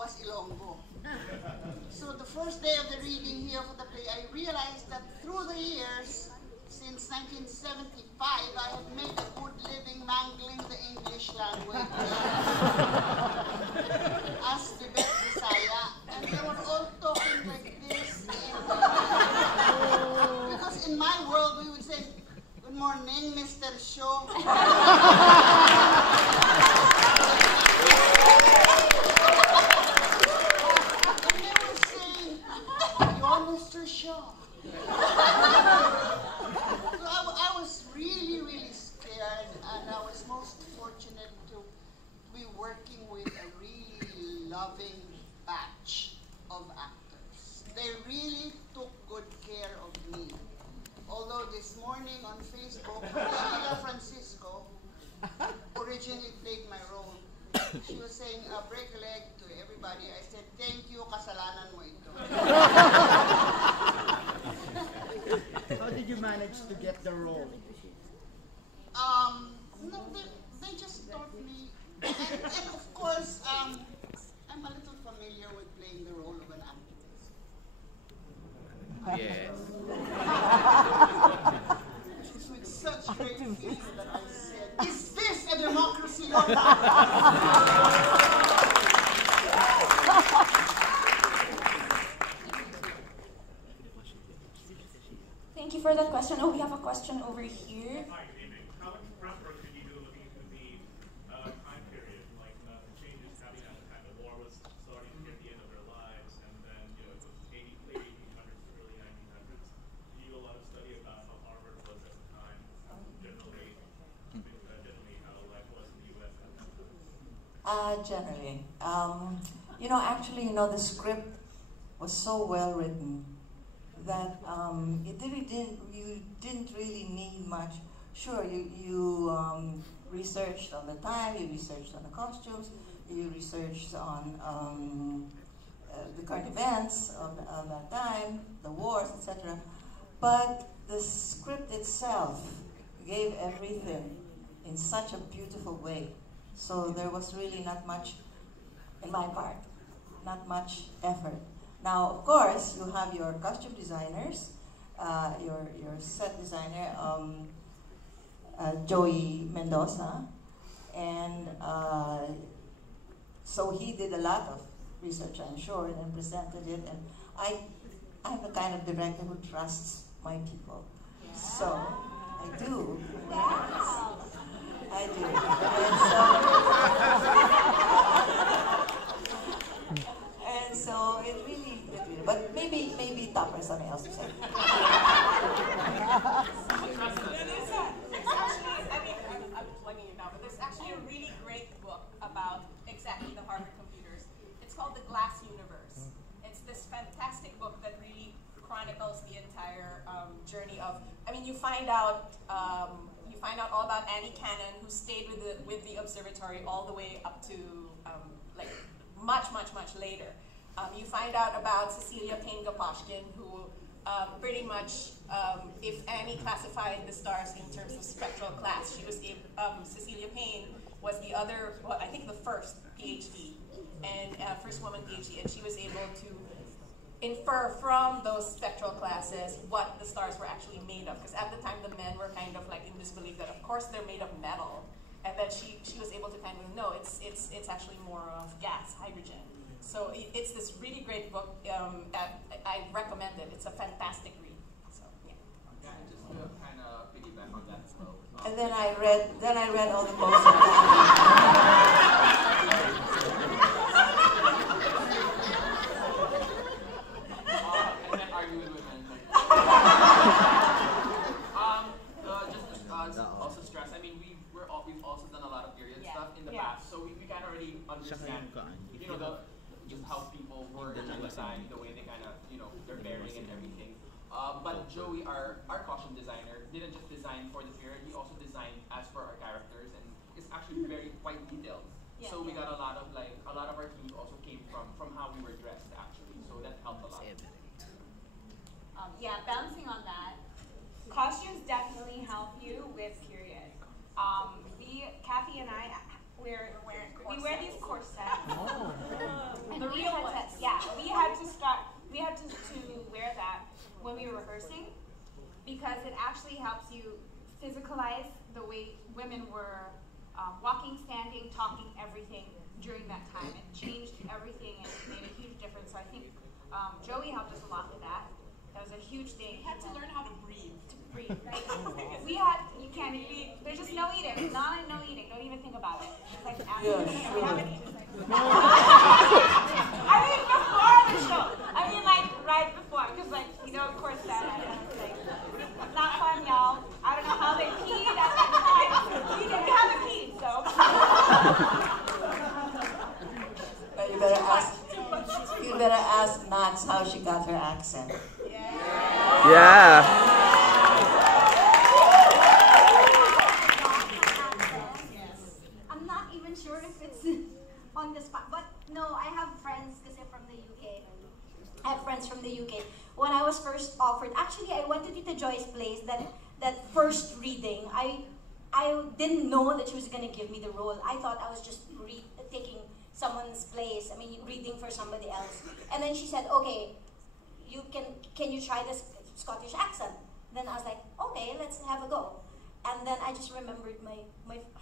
was Ilonggo. So the first day of the reading here for the play, I realized that through the years, since 1975, I had made a good living mangling the English language as Bibeth Orteza, and they were all talking like this. Because in my world, we would say, "Good morning, Mr. Shaw." And they were saying, "You're Mr. Shaw." So I was really, really scared, and I was most fortunate to be working with a really loving batch of actors. They really took good care of me. Although this morning on Facebook, Sheila Francisco originally played my role. She was saying, "Break a leg" to everybody. I said, "Thank you, kasalanan mo ito." How did you manage to get the role? No, they just taught me. And of course, I'm a little familiar with playing the role of an activist. Yes. With such great feeling that I said, "Is this a democracy or not?" Thank you for that question. Oh, we have a question over here. Hi, good evening. How much groundwork did you do looking into the time period, like the changes happening at the time the war was starting to get the end of their lives, and then it was late 1800s to early 1900s? Did you do a lot of study about how Harvard was at the time, generally how life was in the U.S. at that time? Generally, actually, the script was so well written that you didn't really need much. Sure, you researched on the time, you researched on the costumes, you researched on the current events of that time, the wars, etc. But the script itself gave everything in such a beautiful way. So there was really not much, in my part, not much effort. Now, of course, you have your costume designers, your set designer, Joey Mendoza, and so he did a lot of research, I'm sure, and then presented it. And I'm the kind of director who trusts my people, so I do. Yes, I do. And so it really, but maybe Topper something else to say. It's actually, I'm plugging it now, but there's actually a really great book about exactly the Harvard computers. It's called The Glass Universe. It's this fantastic book that really chronicles the entire journey of. You find out all about Annie Cannon, who stayed with the observatory all the way up to much later. You find out about Cecilia Payne-Gaposchkin, who pretty much, if Annie classified the stars in terms of spectral class, she was Cecilia Payne was the other, I think the first PhD, and first woman PhD, and she was able to infer from those spectral classes what the stars were actually made of. Because at the time, the men were kind of in disbelief that, of course, they're made of metal, and that she was able to kind of know it's actually more of gas, hydrogen. So it's this really great book. I recommend it. It's a fantastic read. So yeah. Yeah, just to kind of piggyback on that as well. And then I read all the posters. And then argue with women. Just also stress. We've also done a lot of period stuff in the past, so we kind of already understand, just how people were in the time, the way they kind of, their bearing and everything. But Joey, our costume designer, didn't just design for the period, he also designed as for our characters, and it's actually quite detailed. So we got a lot of our clues also came from how we were dressed actually, so that helped a lot. Bouncing on that, costumes definitely help you with period. Kathy and I, we wear these corsets. Oh. And we we had to wear that when we were rehearsing because it actually helps you physicalize the way women were walking, standing, talking, everything during that time. It changed everything and it made a huge difference. So I think Joey helped us a lot with that. That was a huge thing. You had to learn how to breathe. Like, you can't eat. There's just no eating. No eating. Don't even think about it. It's like, Yeah, sure. I mean, before the show. I mean, like, right before. Because, like, of course, that like, it's not fun, y'all. I don't know how they peed at that time. We haven't peed, so. But you better ask Nats how she got her accent. Yeah. I'm not even sure if it's on the spot, but no, I have friends kasi from the UK. I have friends from the UK. When I was first offered, actually, I went to Tita Joy's place. That first reading, I didn't know that she was gonna give me the role. I thought I was just taking someone's place. I mean, reading for somebody else. And then she said, "Okay, can you try this Scottish accent?" Then I was like, "Okay, let's have a go." And then I just remembered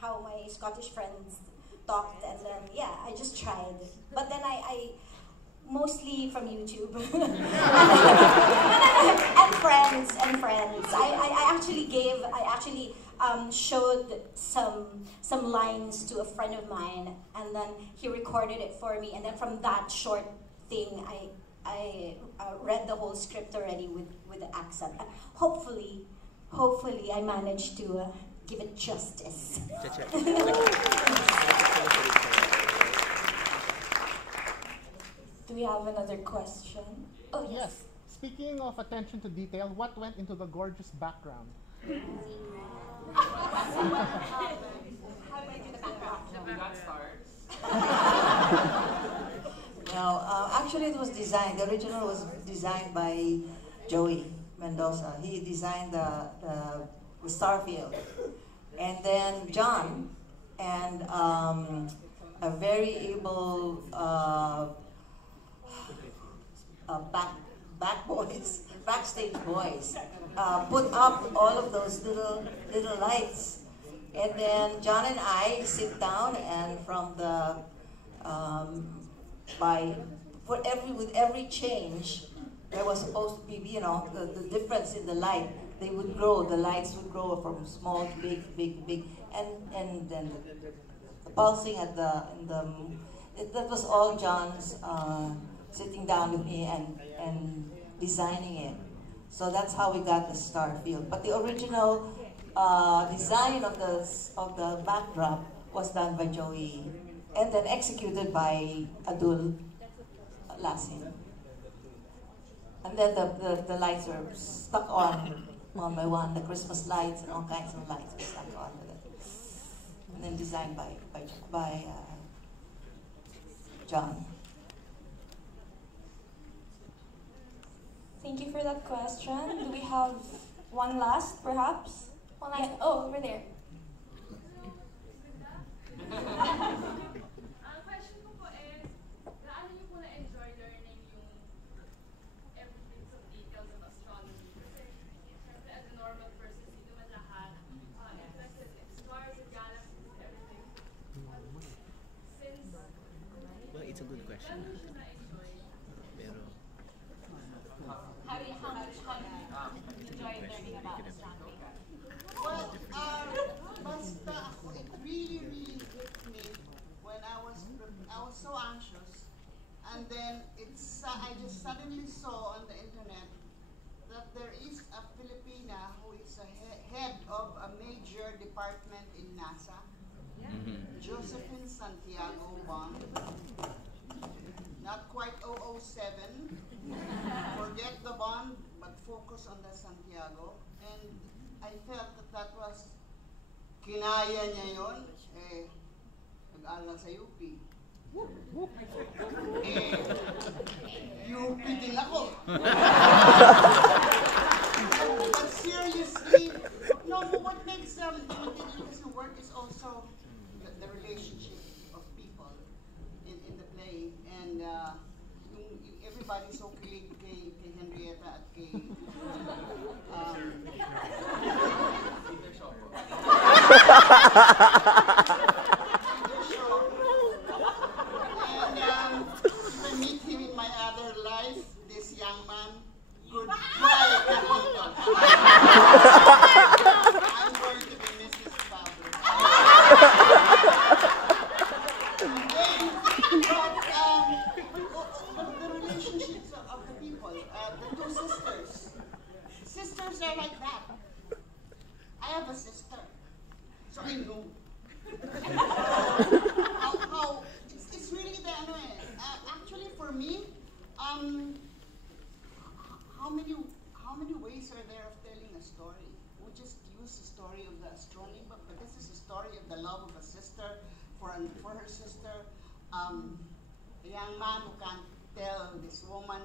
how my Scottish friends talked, and then yeah, I just tried. But then I mostly from YouTube and friends. I actually showed some lines to a friend of mine, and then he recorded it for me. And then from that short thing, I read the whole script already with the accent. Hopefully, I managed to give it justice. Do we have another question? Oh yes. Speaking of attention to detail, what went into the gorgeous background? How do I do the background? We got stars. No, actually it was designed. The original was designed by Joey Mendoza. He designed the Starfield, and then John and a very able backstage boys put up all of those little lights, and then John and I sit down, and from the with every change, there was supposed to be, the difference in the light. They would grow, the lights would grow from small to big, and then the pulsing that was all John's sitting down with me and designing it. So that's how we got the star field. But the original design of the backdrop was done by Joey, and then executed by Adul Lasin. And then the lights were stuck on one by one. The Christmas lights and all kinds of lights were stuck on with it. And then designed by John. Thank you for that question. Do we have one last, perhaps? One last. Yeah. Oh, over there. Ang question ko po is, gaano niyo po na-enjoy learning yung every bits of details of astrology? Kasi, syempre, as a normal person, hindi naman lahat interested in stars and galaxies and everything. Since, Well, it's a good question. gaano niyo siya na-enjoy? Pero, How do you enjoy learning about astronomy? Well, basta ako, it really hit me when I was so anxious, and then I just suddenly saw on the internet that there is a Filipina who is a head of a major department in NASA, Josephine Santiago Bond. Not quite 007. Forget the Bond, but focus on the Santiago. And I felt that was kinaya niya yun. Nag-aral sa UP. UP din ako. But seriously, no, but what makes them interesting work is also the relationship of people in the play. And If I meet him in my other life, this young man, goodbye, Carlito. I'm going to be Mrs. Pablo. But the relationships of the people, the two sisters. Sisters are like that. I have a sister, so I know. It's really the actually for me, how many ways are there of telling a story? We just use the story of the astronomy, but this is the story of the love of a sister for her sister. A young man who can't tell this woman,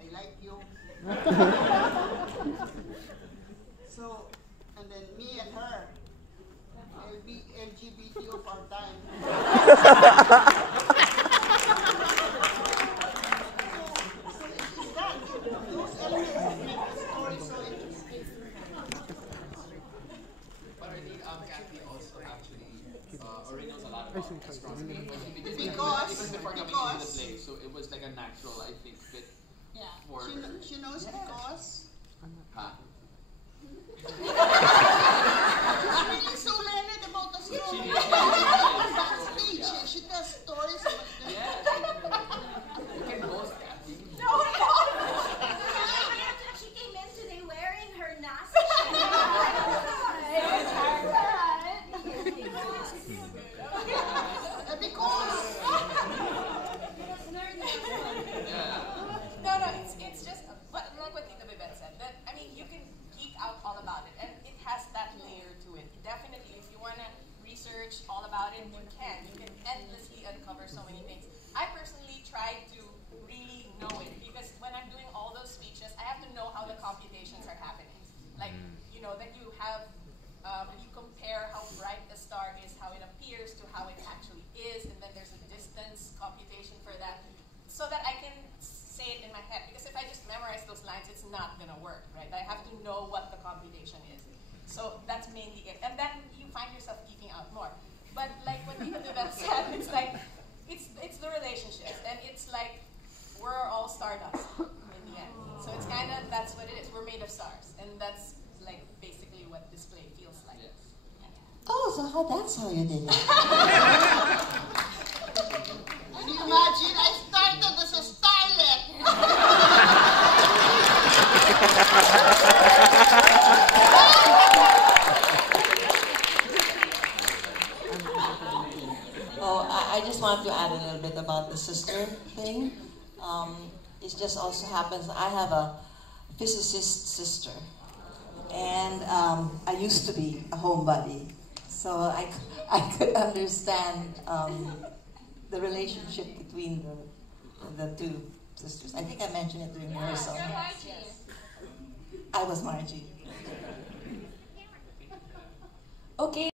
I like you. So, and then me and her. LGBT of our time. so it's that. Those elements that make the story so interesting. But I think Kathy also actually already knows a lot about astronomy. Because even before coming into the play, so it was like a natural, I think, fit for her. She knows because. Huh? She's really so learned about astronomy. She tells stories about them. You can boast, Kathy. No. She came in today wearing her NASA No, it's just, but like what Tita Bibeth said, that, I mean, you can geek out all about it, and it has that layer to it. Definitely, if you want to research all about it, you can. You can endlessly uncover so many things. I personally try to really know it, because when I'm doing all those speeches, I have to know how the computations are happening. Like, you know, that you have, you compare how bright a star is, how it appears to how it actually is, and then there's a distance computation for that, so that I can say it in my head. Because if I just memorize those lines, it's not going to work, right? I have to know what the computation is. So that's mainly it. And then you find yourself geeking out more. But like what Tita Bibeth said, it's like, it's the relationships. And it's like, we're all stardust in the end. So it's kind of, that's what it is. We're made of stars. And that's like basically what this play feels like. Yes. Oh, so that's how you did it. Can you imagine? I started as a starlet. I just want to add a little bit about the sister thing. It just also happens, I have a physicist sister, and I used to be a homebody, so I could understand the relationship between the two sisters. I think I mentioned it during rehearsal. You're Margie. I was Margie. Okay.